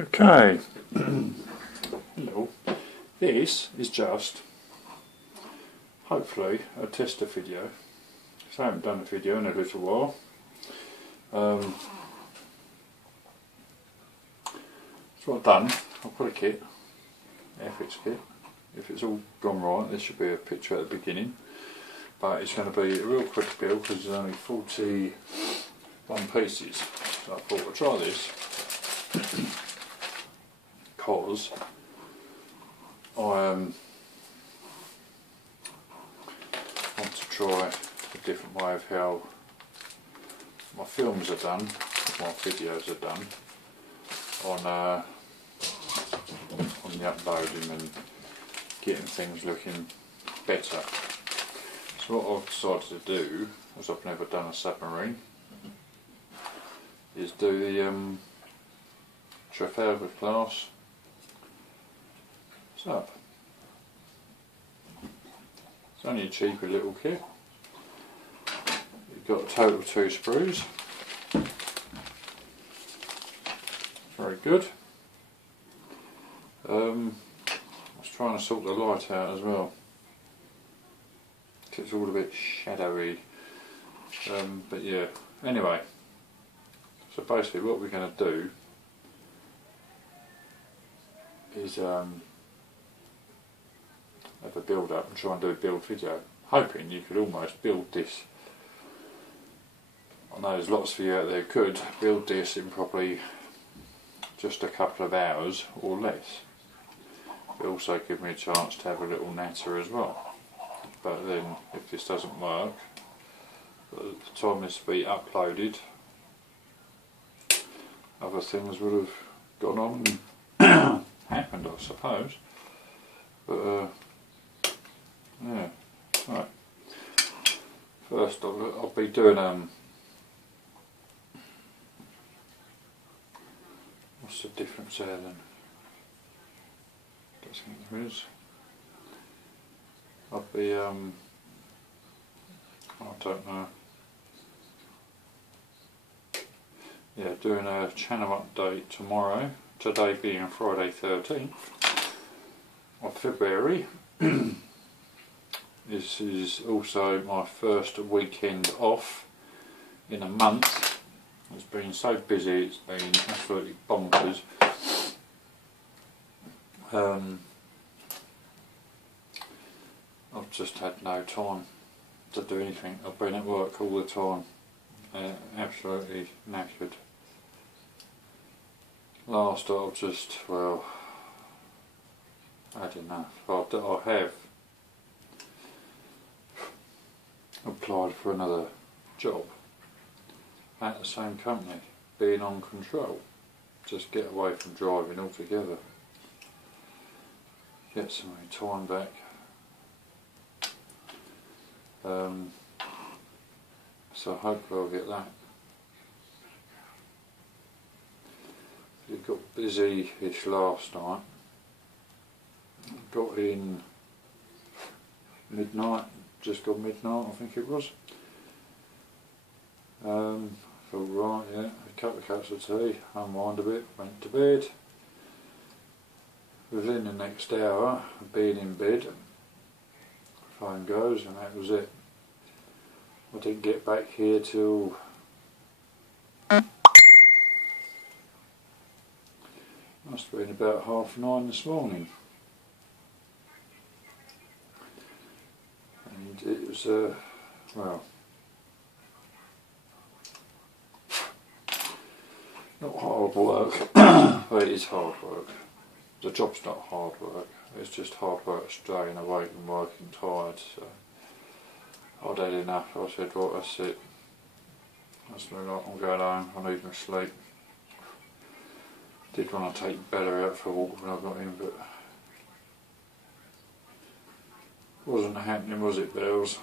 Okay, hello. This is just hopefully a tester video. So I haven't done a video in a little while. So what I've done, I've got a kit, Airfix kit. If it's all gone right, there should be a picture at the beginning. But it's going to be a real quick build because there's only 41 pieces. So I thought I'd try this. Because I want to try a different way of how my films are done, my videos are done on the uploading and getting things looking better. So what I've decided to do, as I've never done a submarine, is do the Trafalgar class sub. It's only a cheaper little kit. You've got a total 2 sprues. Very good. I was trying to sort the light out as well. It's all a bit shadowy. But yeah, anyway. So basically what we're going to do is have a build up and try and do a build video. Hoping you could almost build this. I know there's lots of you out there who could build this in probably just a couple of hours or less. It also give me a chance to have a little natter as well. But then if this doesn't work, by the time this will be uploaded, other things would have gone on and happened, I suppose. But yeah, right. First I'll be doing what's the difference there then? Don't think there is. I'll be I don't know. Yeah, doing a channel update tomorrow. Today being Friday 13th of February. This is also my first weekend off in a month. It's been so busy, it's been absolutely bonkers. I've just had no time to do anything. I've been at work all the time, absolutely knackered. Last I've just, well, had enough. I have applied for another job at the same company, being on control. Just get away from driving altogether. Get some time back. So hopefully I'll get that. It got busy-ish last night. Got in midnight, just got midnight I think it was. Thought right, yeah, a couple of cups of tea, unwind a bit, went to bed. Within the next hour of being in bed, phone goes and that was it. I didn't get back here till must have been about 9:30 this morning. And it was well, not hard work, but it is hard work. The job's not hard work, it's just hard work staying awake and working tired. So I'd had enough. I said, right, that's it. That's me, right, I'm going home, I need my sleep. Did want to take Bella out for a walk when I got in, but wasn't happening, was it, Bells?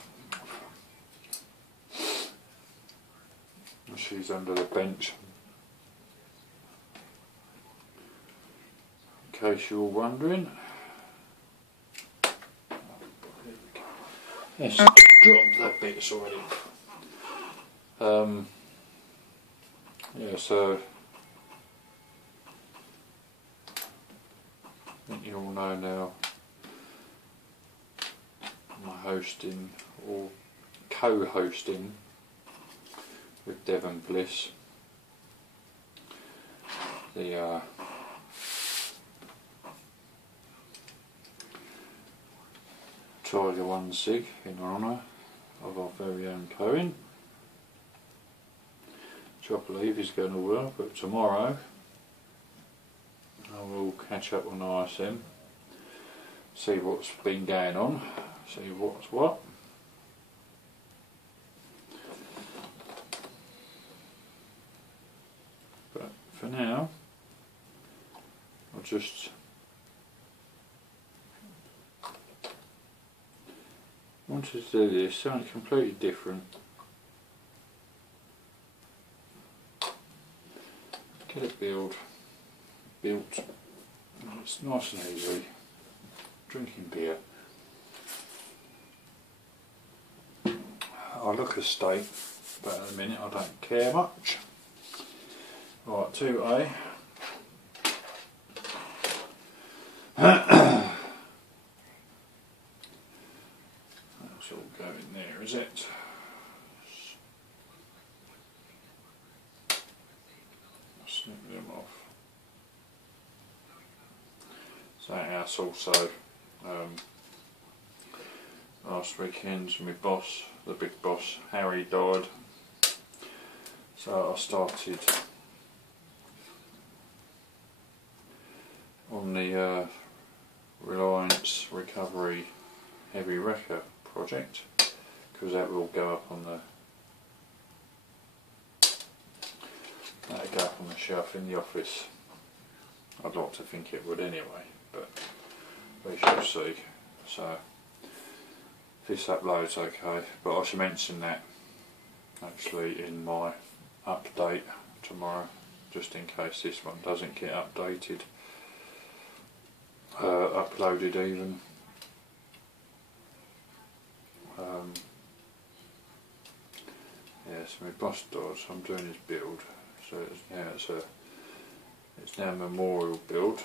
She's under the bench. In case you're wondering. Yes, dropped that bits already. Yeah, so all know now I'm hosting or co-hosting with Devon Bliss the Tiger 1 Sig in honour of our very own Cohen, which I believe is going to work, but tomorrow I will catch up on ISM, see what's been going on, see what's what. But for now, I'll just wanted to do this, something completely different. Get it built. It's nice and easy. Drinking beer. I look a steak, but at the minute I don't care much. Right, 2A. That's all going there, is it? Snip them off. So that's also last weekend my boss, the big boss, Harry, died. So I started on the Reliance Recovery Heavy Wrecker project, because that will go up on the shelf in the office. I'd like to think it would anyway, but we shall see. So this uploads okay, but I should mention that actually in my update tomorrow, just in case this one doesn't get updated, uploaded even. Yeah, so my boss died, so I'm doing his build. So it's now a memorial build.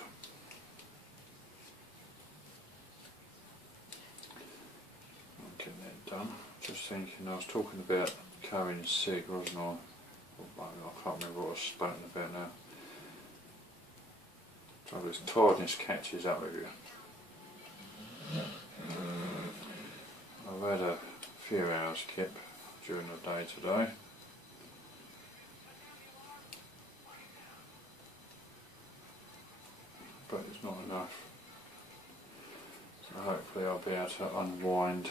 I'm getting that done. Just thinking, I was talking about Cohen's Sig, wasn't I? I can't remember what I was spoken about now. So this tiredness catches up with you. I've had a few hours kip during the day today. But it's not enough. So hopefully I'll be able to unwind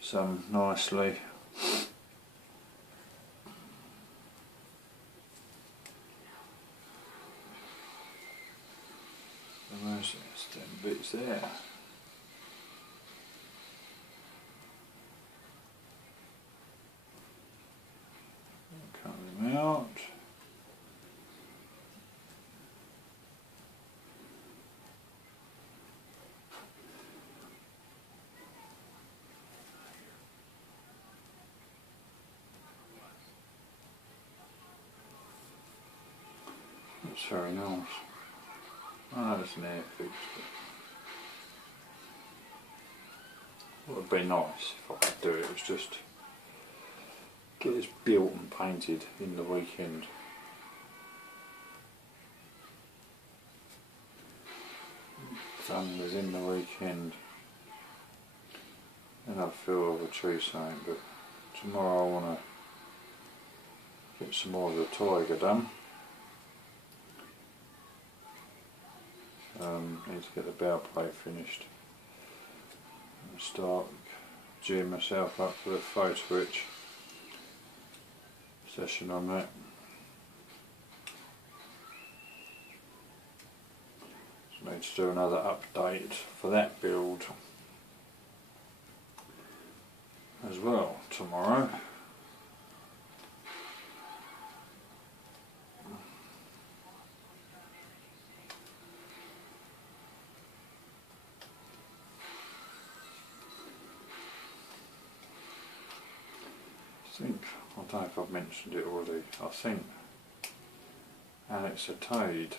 some nicely. And those them bits there. Cut them out. That's very nice. Oh, that's an Airfix. What would be nice if I could do it was just get this built and painted in the weekend. Done within the weekend. Then I feel I've achieved something, but tomorrow I want to get some more of the Tiger done. Need to get the bow plate finished and start gearing myself up for the photo etch session on that. So need to do another update for that build as well tomorrow. I think, I don't know if I've mentioned it already, I think Alex Atade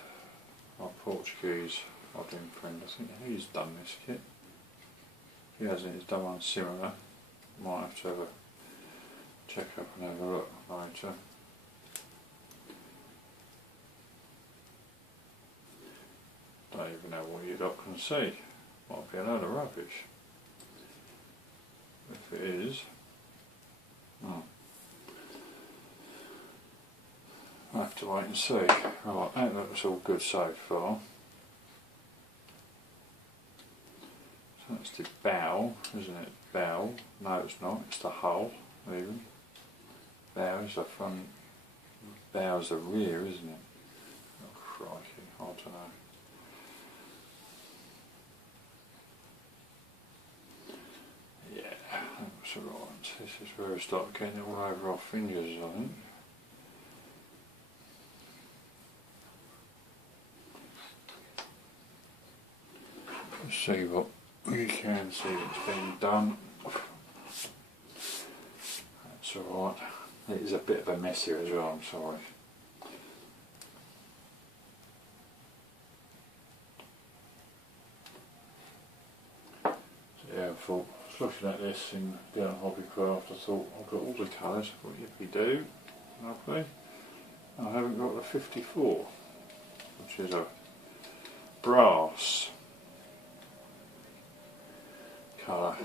our Portuguese odding friend. I think he's done this kit. If he hasn't, he's done one similar. Might have to have a check up and have a look later. Don't even know what you lot can see. Might be a load of rubbish. If it is, oh. I'll have to wait and see. Right, that looks all good so far. So that's the bow, isn't it? Bow. No, it's not. It's the hull, even. Bow is the front. Bow is the rear, isn't it? Oh, crikey. I don't know. Yeah, that's alright. This is where we start getting it all over our fingers, I think. Let's see what we can see that's been done. That's alright. It is a bit of a mess here as well, I'm sorry. So yeah, I thought, I was looking at this in down Hobbycraft, I thought I've got all the colours, what if we do, lovely. I haven't got the 54, which is a brass colour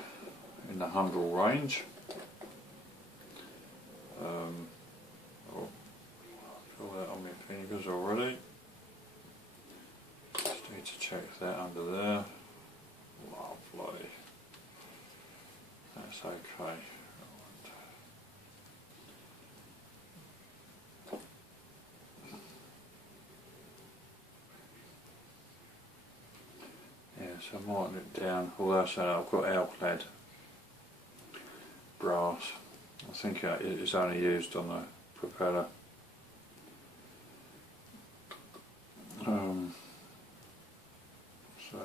in the Humble range. Oh, I feel that on my fingers already. Just need to check that under there. Lovely. That's okay. Yeah, so I'm marking it down, although I've got Alclad brass. I think it is only used on the propeller. So,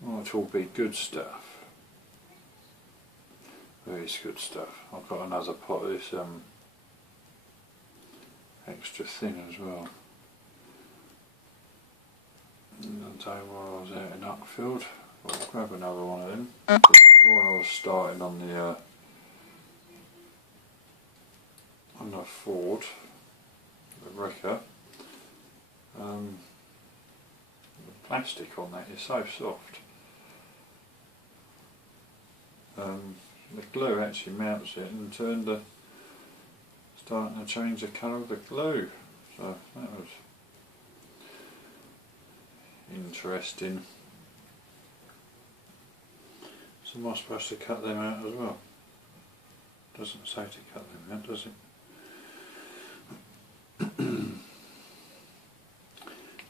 might all be good stuff. Very good stuff. I've got another pot of this extra thin as well. And I'll tell you while I was out in Uckfield, I'll grab another one of them. While I was starting on the Ford, the wrecker, the plastic on that is so soft. The glue actually mounts it and starting to change the colour of the glue. So that was interesting. So am I supposed to cut them out as well? Doesn't say to cut them out, does it?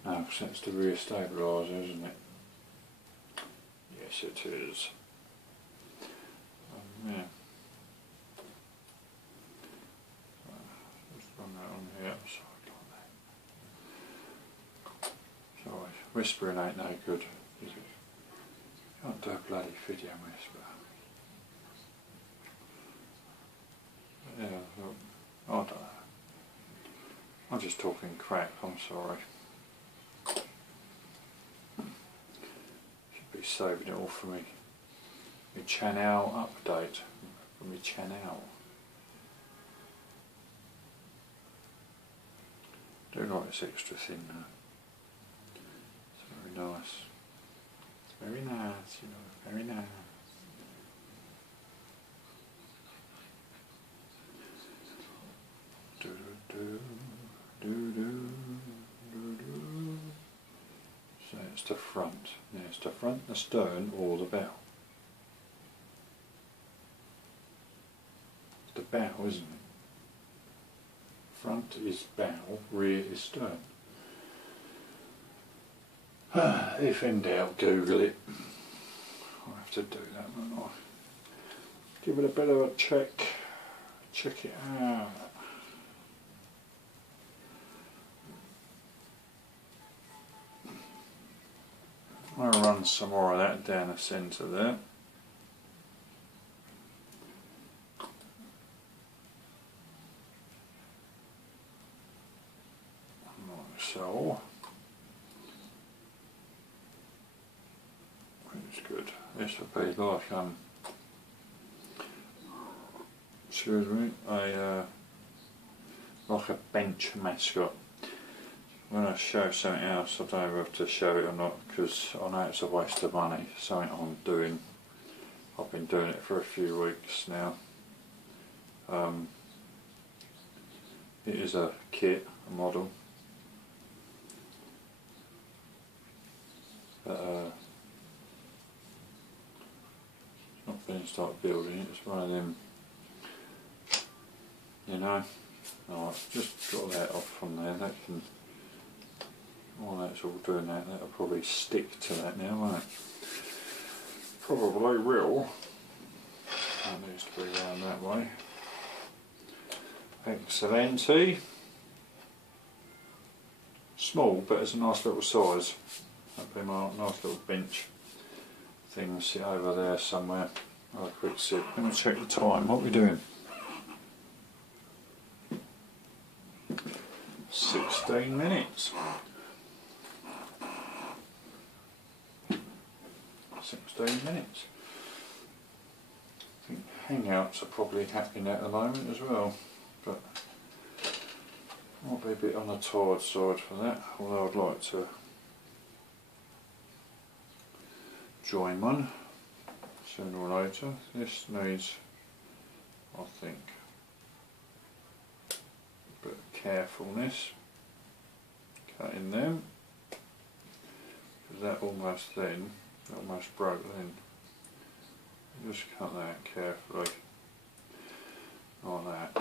No, because that's the rear stabiliser, isn't it? Yes, it is. Yeah. Just run that on the outside like that. Sorry, whispering ain't no good, is it? Can't do a bloody video whisper. Yeah, I don't know. I'm just talking crap, I'm sorry. Should be saving it all for me. My channel update for my channel. Do like this extra thin now. It's very nice. It's very nice, you know, very nice. Do do do do do do. So it's the front. Yeah, it's the front, the stern, or the bow. The bow, isn't it? Front is bow, rear is stern. If in doubt, Google it. I'll have to do that, won't I? Give it a bit of a check. Check it out. I'll run some more of that down the centre there. So, this would be like excuse me, like a bench mascot. When I show something else, I don't know whether to show it or not, because I know it's a waste of money. Something I'm doing. I've been doing it for a few weeks now. It is a kit, a model. But it's not finished like building it, it's one of them, you know. Alright, just got that off from there. That can, while that's all doing that, that'll probably stick to that now, won't it? Probably will. That needs to be around that way. Excellent. Small, but it's a nice little size. That'd be my nice little bench thing to sit over there somewhere. I'll have a quick sit. Let me check the time. What are we doing? 16 minutes. 16 minutes. I think Hangouts are probably happening at the moment as well, but might be a bit on the tired side for that, although I'd like to join one sooner or later. This needs, I think, a bit of carefulness cutting them, because that almost broke then. Just cut that carefully like that.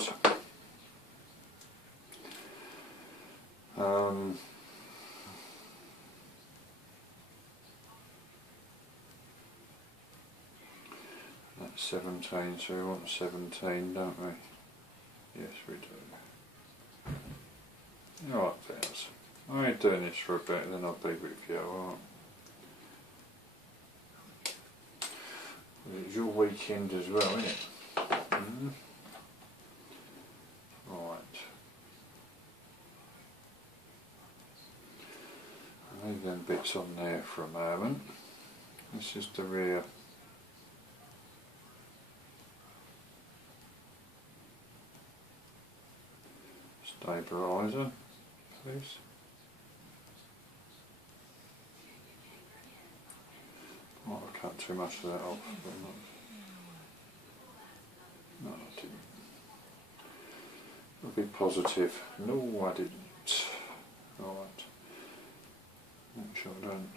That's 17, so we want 17, don't we? Yes, we do. Alright, fellas. I'm only doing this for a bit, then I'll be with you, alright? It's your weekend as well, isn't it? Right. I'll leave them bits on there for a moment. This is the rear stabiliser, please. Might have cut too much of that off, but no, I didn't. I'll be positive. No, I didn't. Right. Make sure I don't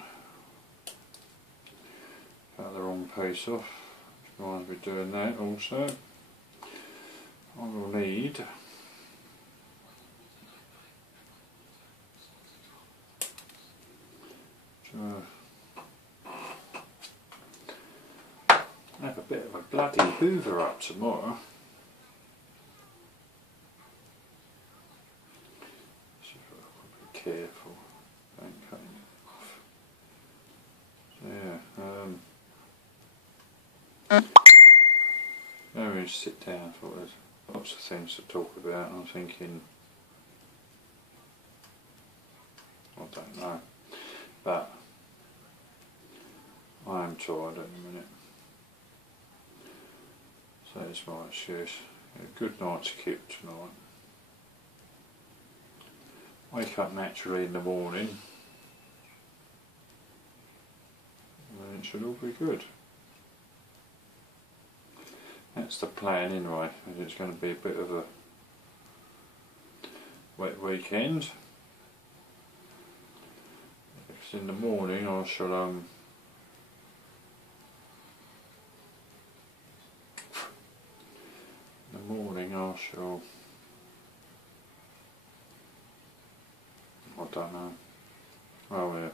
cut the wrong piece off. I'll be doing that also. I will need have a bit of a bloody hoover up tomorrow. So be careful, don't cut it off. So yeah, let me sit down. I thought there's lots of things to talk about. I'm thinking, I don't know, but I am tired at the minute. So it's my excuse. A good night's keep tonight. Wake up naturally in the morning, and then it should all be good. That's the plan anyway. It's going to be a bit of a wet weekend. Because in the morning I shall I don't know. Oh yeah.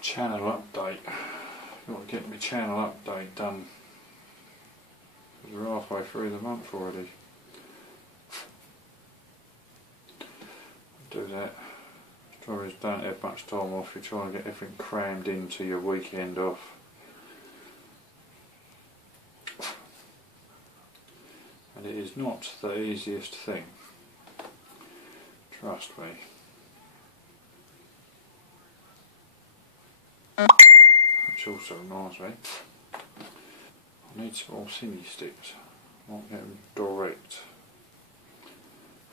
Channel update. Got to get my channel update done. Because we're halfway through the month already. Do that. Stories don't have much time off. You're trying to get everything crammed into your weekend off. And it is not the easiest thing. Trust me. which also reminds me, I need some more thingy sticks. I won't get them direct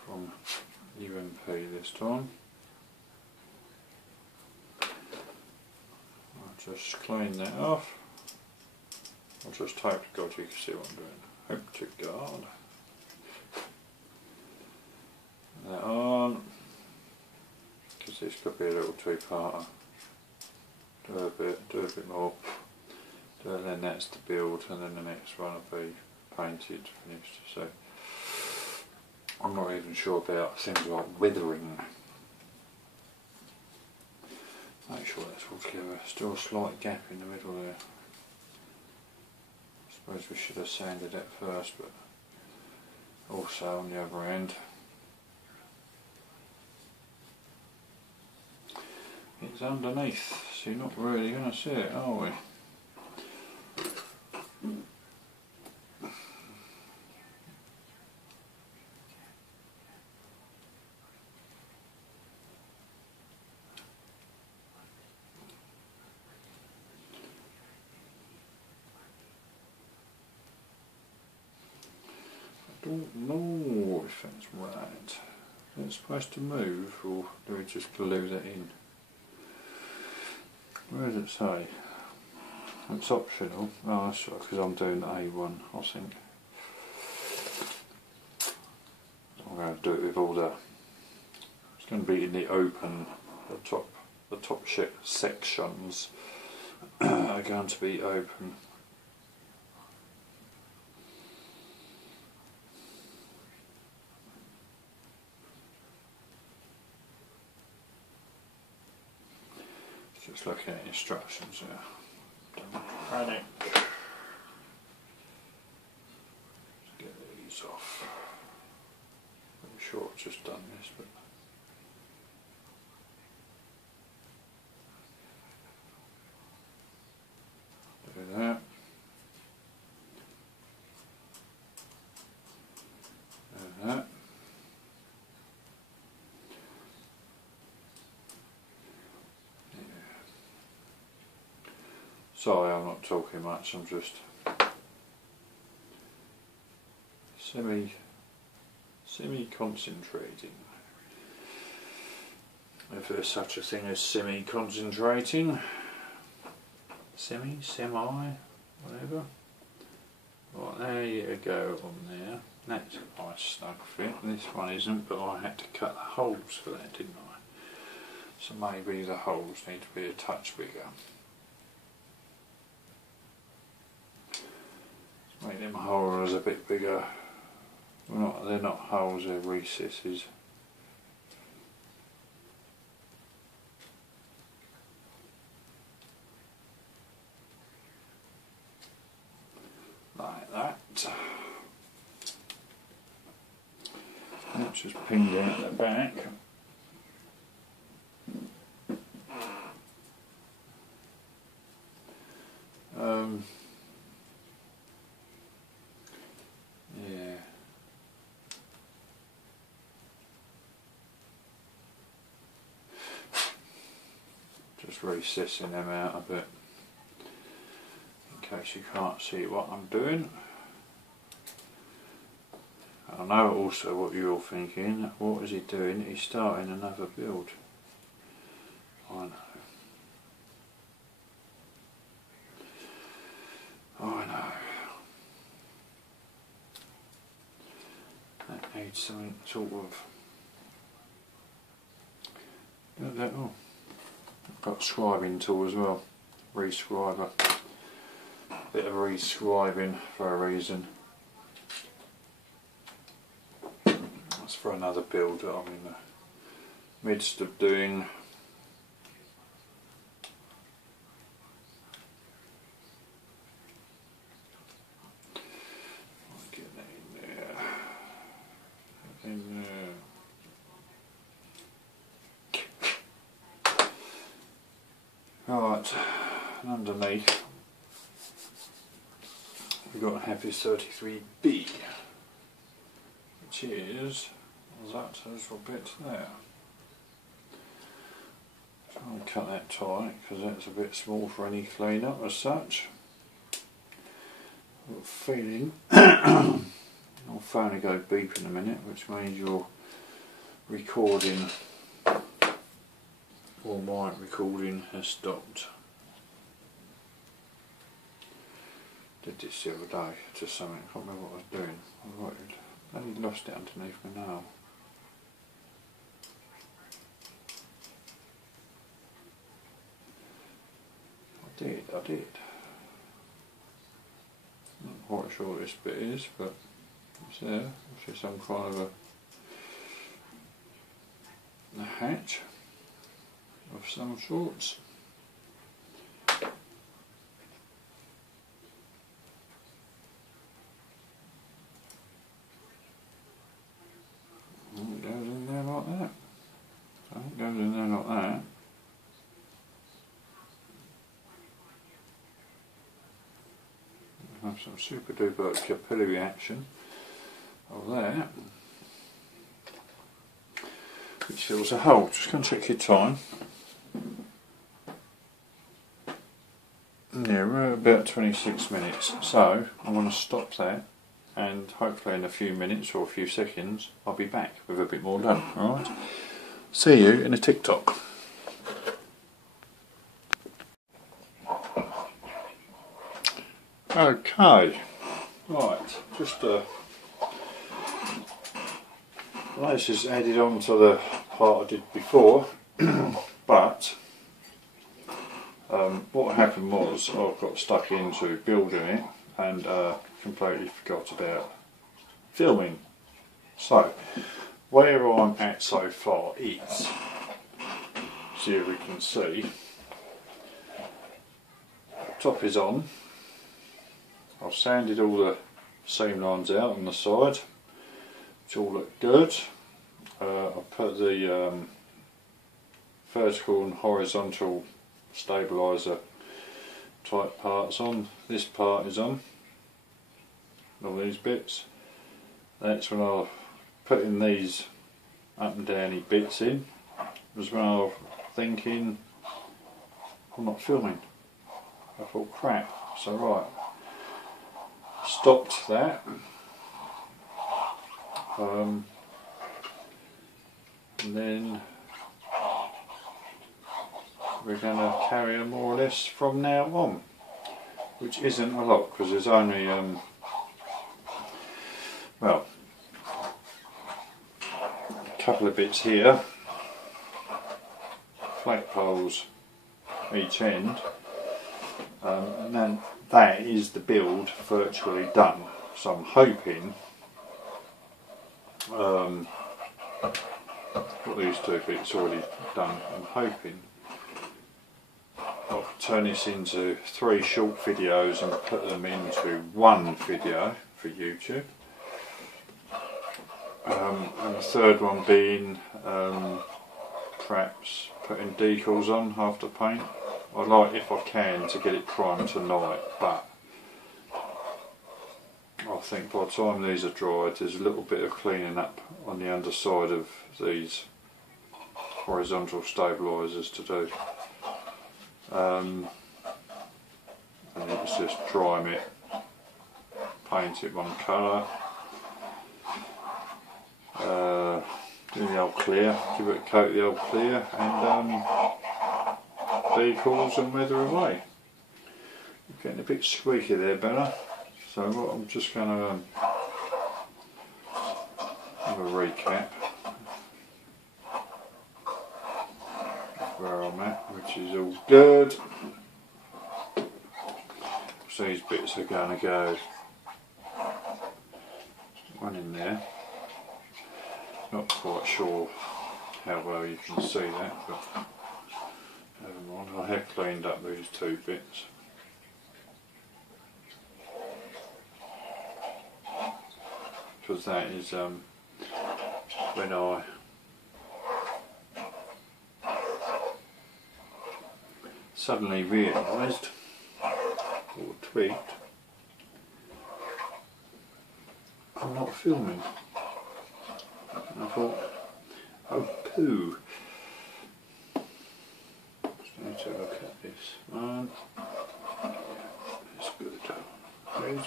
from UMP this time. I'll just clean that off. I'll just hope to God you can see what I'm doing. Hope to God. That on, because this could be a little two-parter. Do a bit more. Then that's the build, and then the next one will be painted, finished. So I'm not even sure about things like weathering. Make sure that's all together. Still a slight gap in the middle there. I suppose we should have sanded it first, but also on the other end it's underneath, so you're not really going to see it, are we? I don't know if that's right. Is it supposed to move, or do we just glue that in? Where does it say? It's optional. Oh, that's right, because I'm doing the A1, I think. I'm going to do it with all the. It's going to be in the open. The top sections are going to be open. Just looking at instructions here. Don't panic. Let's get these off. I'm sure I've just done this, but do that. Do that. Sorry, I'm not talking much, I'm just semi-concentrating. If there's such a thing as semi-concentrating. Semi, whatever. Right, there you go on there. That's a nice snug fit. This one isn't, but I had to cut the holes for that, didn't I? So maybe the holes need to be a touch bigger. Make them holes a bit bigger. They're not holes, they're recesses. Like that. That's just pinned out the back. Yeah. Just recessing them out a bit in case you can't see what I'm doing. I know also what you're all thinking. What is he doing? He's starting another build. I know. I know. That needs something sort of. Oh, I've got a scribing tool as well. Rescriber. Bit of rescribing for a reason. That's for another build that I'm in the midst of doing. Right, and underneath we've got a Happy 33B, which is that little bit there. I'll cut that tight because that's a bit small for any clean up as such. I've got a feeling my phone will go beep in a minute, which means your recording or my recording has stopped. Did this the other day to something, I can't remember what I was doing. I only lost it underneath my nail. I did. Not quite sure what this bit is, but it's there. Obviously some kind of a hatch of some sorts. And it goes in there like that. So it goes in there like that. Have some super duper capillary action of that, which fills a hole. Just going to check your time. Yeah, we're at about 26 minutes, so I'm going to stop that, and hopefully in a few minutes or a few seconds I'll be back with a bit more done. Alright, see you in a TikTok. Okay, right, just this is added on to the part I did before, but what happened was I got stuck into building it and completely forgot about filming. So, where I'm at so far is, see if we can see, top is on. I've sanded all the seam lines out on the side, which all look good. I've put the vertical and horizontal stabiliser type parts on. This part is on, all these bits. That's when I put in these up and downy bits in. Was when I was thinking, I'm not filming. I thought, crap, so right. Stopped that, and then we're going to carry on more or less from now on, which isn't a lot because there's only well, a couple of bits here, flagpoles each end, and then that is the build virtually done. So I'm hoping got these two bits already done. I'm hoping I'll turn this into 3 short videos and put them into 1 video for YouTube. And the third one being perhaps putting decals on after paint. I'd like, if I can, to get it primed tonight, but I think by the time these are dried there's a little bit of cleaning up on the underside of these horizontal stabilisers to do. And it's just dry it, paint it one colour, do the old clear, give it a coat of the old clear, and decals and weather away. Getting a bit squeaky there, Bella. So what I'm just going to have a recap of where I'm at, which is all good. So these bits are going to go one in there. Not quite sure how well you can see that, but never mind. I have cleaned up these 2 bits. Because that is when I suddenly realised or twigged I'm not filming. And I thought, oh poo.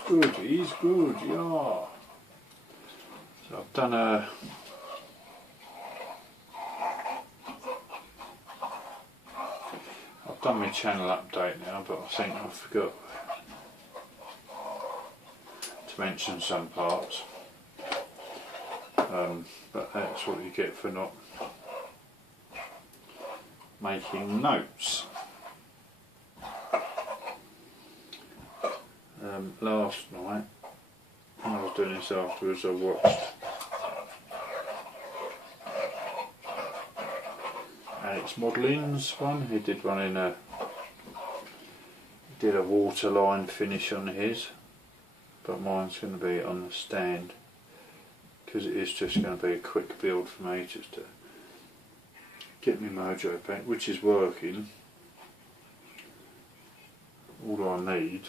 good, he's good, yeah. So I've done my channel update now, but I think I forgot to mention some parts. But that's what you get for not making notes. Last night, when I was doing this afterwards, I watched Alex Modelling's one. He did one in a waterline finish on his, but mine's going to be on the stand because it is just going to be a quick build for me, just to get my mojo back, which is working. All I need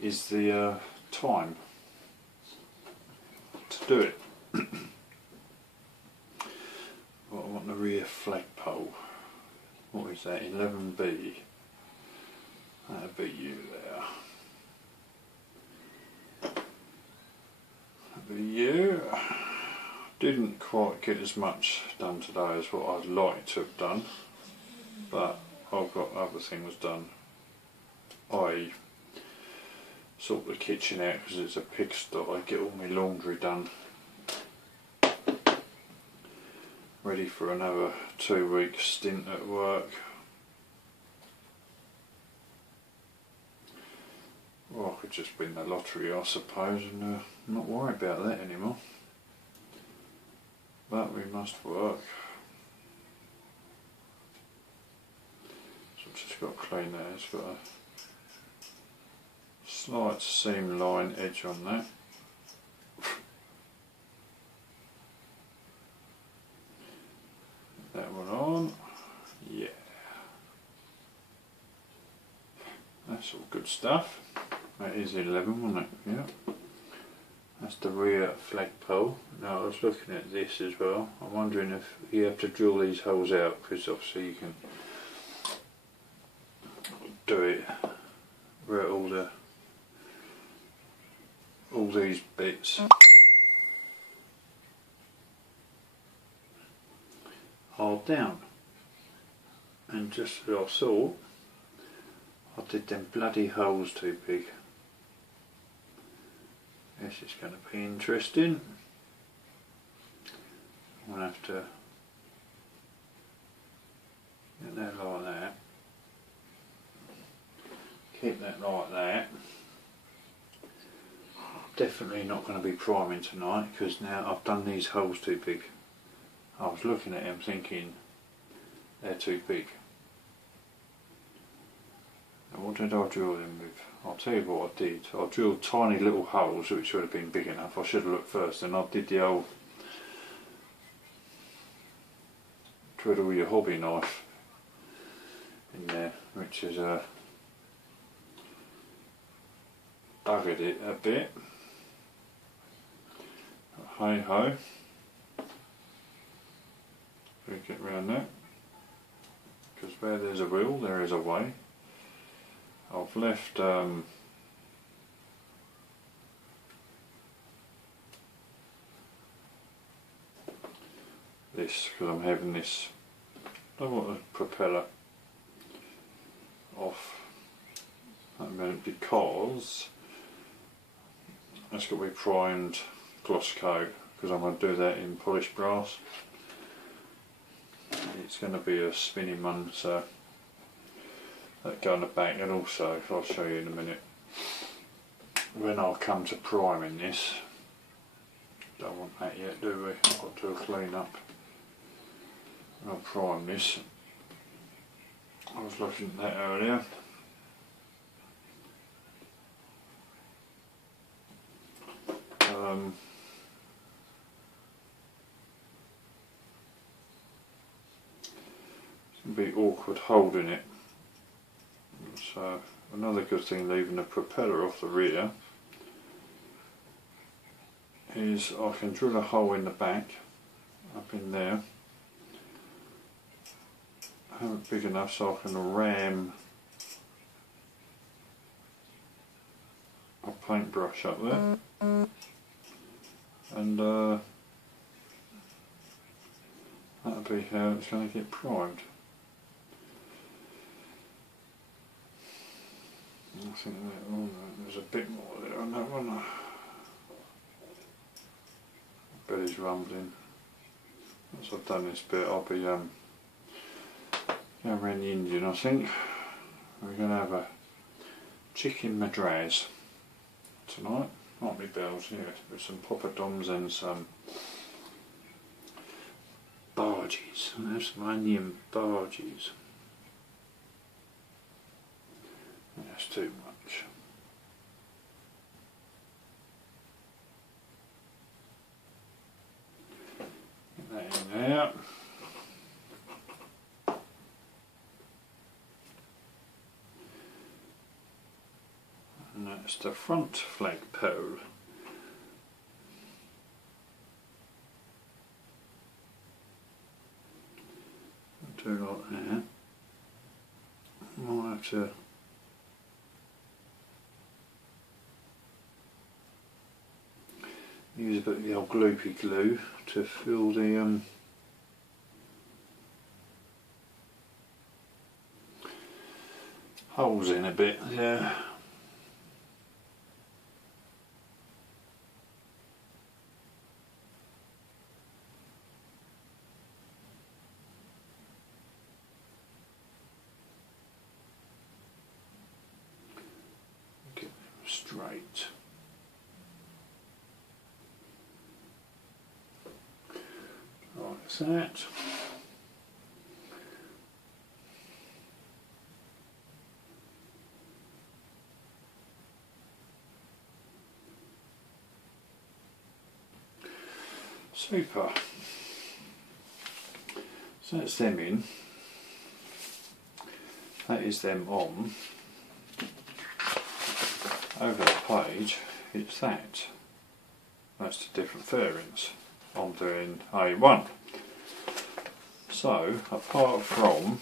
is the time to do it. I want the rear flagpole. What is that? 11B. That'll be you there. That'll be you. Didn't quite get as much done today as what I'd like to have done, but I've got other things done. I sort the kitchen out because it's a pigsty. I get all my laundry done, ready for another 2-week stint at work. Well, I could just win the lottery, I suppose, and not worry about that anymore. But we must work. So I've just got to clean that. It's got a slight seam line edge on that. That one on. Yeah. That's all good stuff. That is 11, wasn't it? Yeah. That's the rear flagpole. Now I was looking at this as well. I'm wondering if you have to drill these holes out, because obviously you can do it where all these bits are down. And just as I thought, I did them bloody holes too big. This is going to be interesting. I'm going to have to get that like that. Keep that like that. Definitely not going to be priming tonight because now I've done these holes too big. I was looking at them thinking they're too big. Now what did I drill them with? I'll tell you what I did. I drilled tiny little holes which would have been big enough. I should have looked first, and I did the old twiddle your hobby knife in there, which is dug at it a bit. But hey ho, we get round that, because where there's a will there is a way. I've left this because I'm having this, I want the propeller off at the minute because that's got to be primed gloss coat, because I'm going to do that in polished brass. It's going to be a spinning one, so that go on the back. And also, I'll show you in a minute, when I'll come to priming this, don't want that yet, do we? I've got to do a clean up. I'll prime this. I was looking at that earlier. It's going to be awkward holding it. So another good thing leaving the propeller off the rear is I can drill a hole in the back, up in there, have it big enough so I can ram paintbrush up there, and that'll be how it's going to get primed. I think there's a bit more there on that one. Belly's rumbling. Once I've done this bit, I'll be going around the engine. I think we're going to have a chicken madras tonight. Might be bells here, with some poppadoms and some barges. I'll have some onion barges. That's too much. Get that in there. And that's the front flagpole. Do like that. Might have to use a bit of the old gloopy glue to fill the holes in a bit, yeah. Get them straight. Like that. Super. So that's them in. That is them on. Over the page, it's that. That's the different fairings. I'm doing A1. So, apart from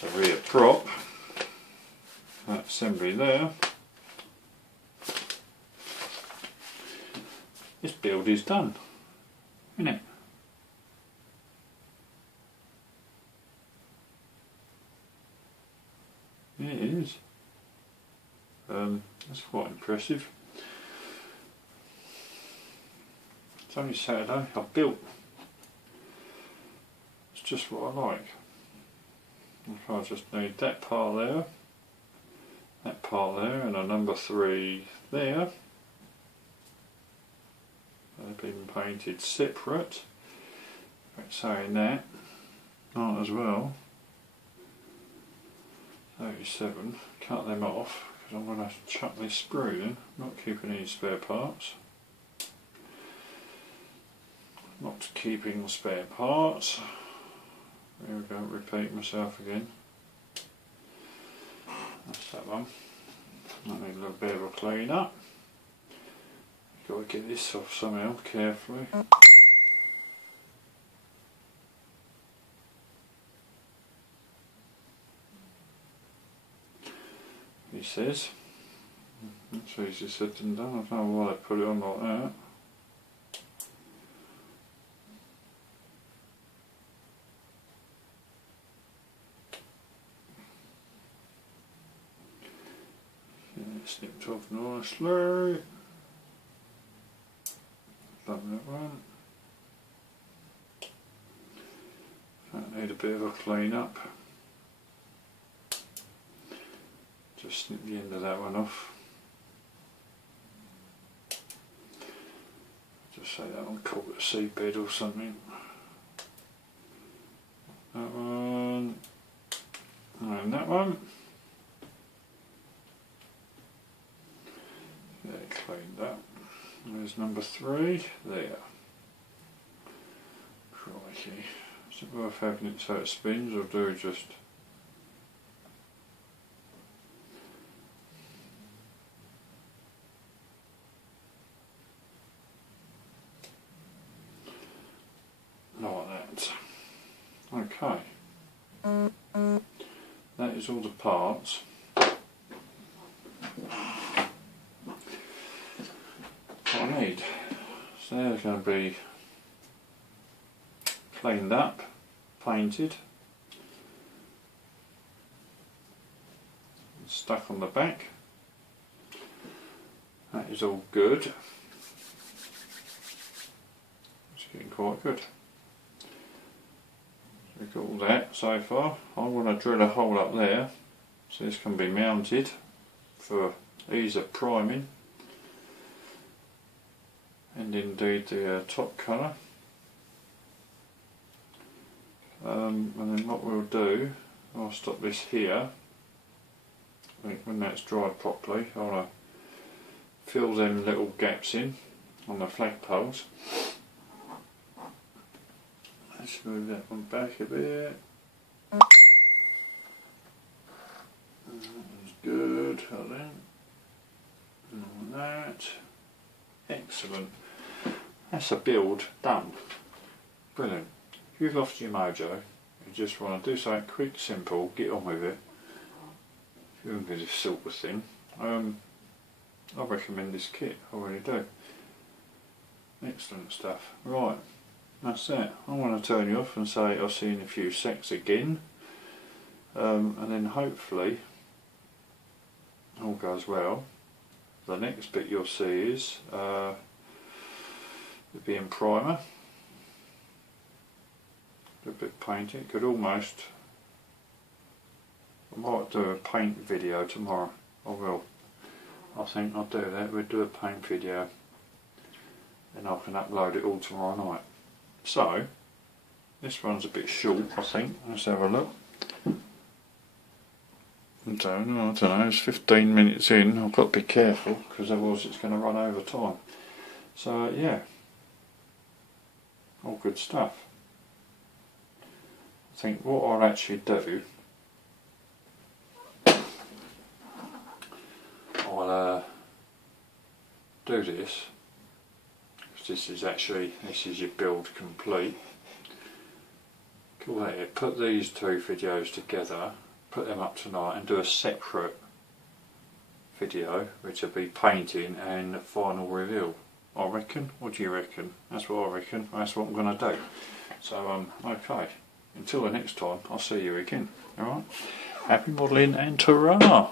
the rear prop, that assembly there, this build is done, isn't it? It is. That's quite impressive. It's only Saturday. I've built. It's just what I like. I just need that part there, and a number 3 there. They've been painted separate. But saying that, not as well. 37. Cut them off because I'm going to have to chuck this sprue in. Not keeping any spare parts. Not keeping spare parts. There we go, repeat myself again. That's that one. I need a little bit of a clean up. Got to get this off somehow, carefully. He says. That's easier said than done. I don't know why they put it on like that. It snipped off nicely. Done that one. That need a bit of a clean up. Just snip the end of that one off. Just say that one caught a seabed or something. That one. And that one. Yeah, cleaned up. There's number 3 there. Crikey. Is it worth having it so it spins, or do we just like that? Okay. That is is all the parts. What I need. So they're going to be cleaned up, painted, stuck on the back. That is all good. It's getting quite good. We've got all that so far. I want to drill a hole up there so this can be mounted for ease of priming, and indeed the top colour. And then what we'll do, I'll stop this here. I think when that's dried properly, I'll fill them little gaps in on the flagpoles. Let's move that one back a bit. That was good, I think. And that. Excellent. That's a build done. Brilliant. If you've lost your mojo, you just want to do something quick, simple, get on with it. If you're into this sort of thing, I recommend this kit, I really do. Excellent stuff. Right, that's that. I want to turn you off and say I'll see you in a few secs again. And then hopefully, all goes well, the next bit you'll see is the being primer. A bit of painting. Could almost, I might do a paint video tomorrow. I will. I think I'll do that. We'll do a paint video and I can upload it all tomorrow night. So this one's a bit short, I think. Let's have a look. I don't know, it's 15 minutes in. I've got to be careful because otherwise it's going to run over time. So yeah, all good stuff. I think what I'll actually do, I'll do this, because this is your build complete. Cool, that. Put these two videos together, put them up tonight and do a separate video which will be painting and final reveal. I reckon. What do you reckon? That's what I reckon. That's what I'm going to do. So okay, until the next time, I'll see you again. Alright, happy modelling and ta-ra!